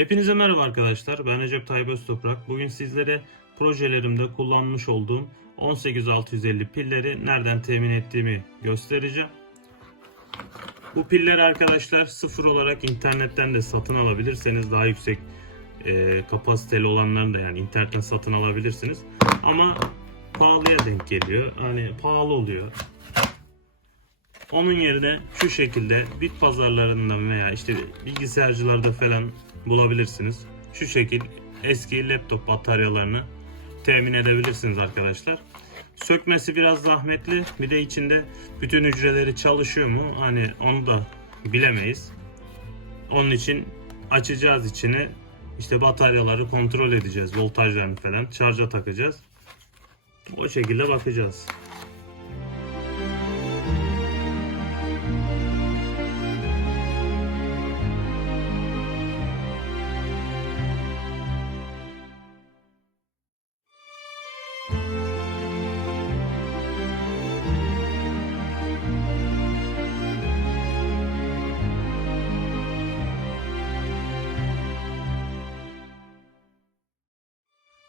Hepinize merhaba arkadaşlar. Ben Recep Tayyip Öztoprak. Bugün sizlere projelerimde kullanmış olduğum 18650 pilleri nereden temin ettiğimi göstereceğim. Bu pilleri arkadaşlar sıfır olarak internetten de satın alabilirseniz daha yüksek e, kapasiteli olanlarını da yani internetten satın alabilirsiniz. Ama pahalıya denk geliyor. Hani pahalı oluyor. Onun yerine şu şekilde bit pazarlarından veya işte bilgisayarcılarda falan bulabilirsiniz. Şu şekil eski laptop bataryalarını temin edebilirsiniz arkadaşlar. Sökmesi biraz zahmetli. Bir de içinde bütün hücreleri çalışıyor mu? Hani onu da bilemeyiz. Onun için açacağız içini. İşte bataryaları kontrol edeceğiz. Voltajlarını falan şarja takacağız. O şekilde bakacağız.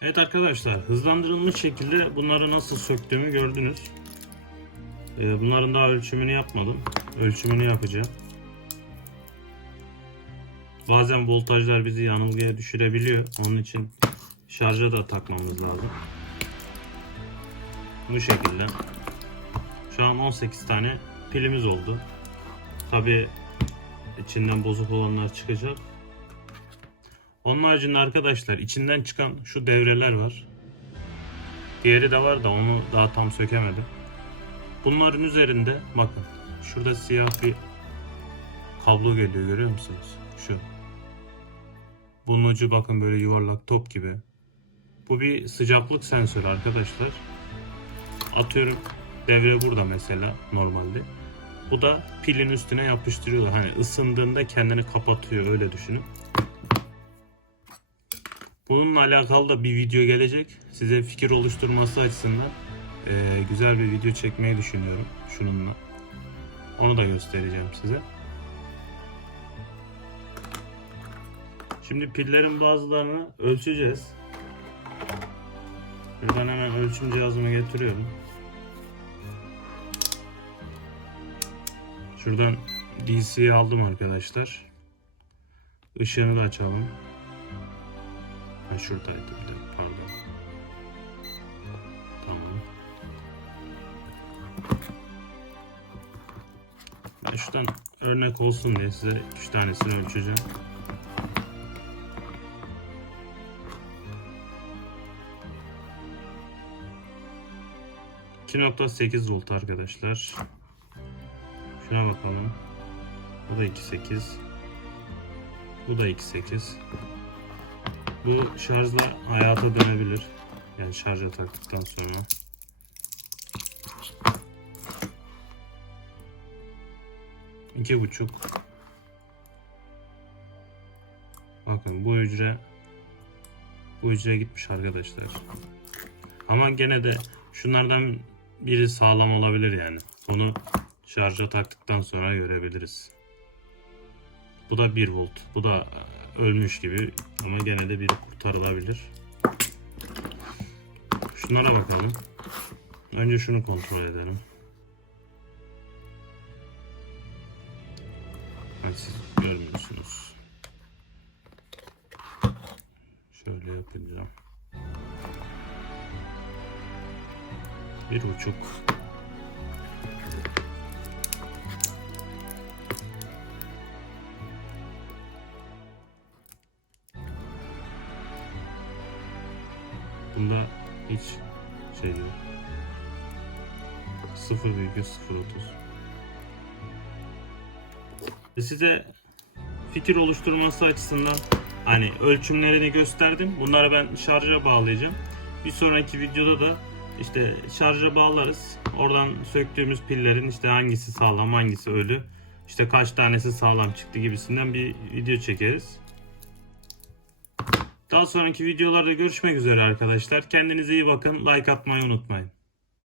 Evet arkadaşlar hızlandırılmış şekilde bunları nasıl söktüğümü gördünüz. Ee, bunların daha ölçümünü yapmadım. Ölçümünü yapacağım. Bazen voltajlar bizi yanılgıya düşürebiliyor. Onun için şarja da takmamız lazım. Bu şekilde. Şu an 18 tane pilimiz oldu. Tabi içinden bozuk olanlar çıkacak. Onun haricinde arkadaşlar içinden çıkan şu devreler var. Diğeri de var da onu daha tam sökemedim. Bunların üzerinde bakın şurada siyah bir kablo geliyor görüyor musunuz? Şu. Bunun ucu bakın böyle yuvarlak top gibi. Bu bir sıcaklık sensörü arkadaşlar. Atıyorum devre burada mesela normalde. Bu da pilin üstüne yapıştırıyorlar. Hani ısındığında kendini kapatıyor öyle düşünün. Bununla alakalı da bir video gelecek. Size fikir oluşturması açısından eee, güzel bir video çekmeyi düşünüyorum şununla. Onu da göstereceğim size. Şimdi pillerin bazılarını ölçeceğiz. Buradan hemen ölçüm cihazımı getiriyorum. Şuradan DC'yi aldım arkadaşlar. Işığını da açalım. Ha şuradaydı bir de pardon. Tamam. Ben şuradan örnek olsun diye size 3 tanesini ölçeceğim. ...2.8 volt arkadaşlar. Şuna bakalım. Bu da 2.8. Bu da 2.8. Bu şarjla hayata dönebilir. Yani şarja taktıktan sonra. İki buçuk. Bakın bu hücre bu hücre gitmiş arkadaşlar. Ama gene de şunlardan biri sağlam olabilir yani. Onu şarja taktıktan sonra görebiliriz. Bu da 1 volt. Bu da ölmüş gibi ama gene de biri kurtarılabilir. Şunlara bakalım. Önce şunu kontrol edelim. Ha, siz görmüyorsunuz. Şöyle yapacağım. Bir buçuk. Bunda hiç şey yok. 0,030 Size fikir oluşturması açısından hani ölçümlerini gösterdim. Bunları ben şarja bağlayacağım. Bir sonraki videoda da işte şarja bağlarız. Oradan söktüğümüz pillerin işte hangisi sağlam hangisi ölü. işte kaç tanesi sağlam çıktı gibisinden bir video çekeriz. Daha sonraki videolarda görüşmek üzere arkadaşlar. Kendinize iyi bakın. Like atmayı unutmayın.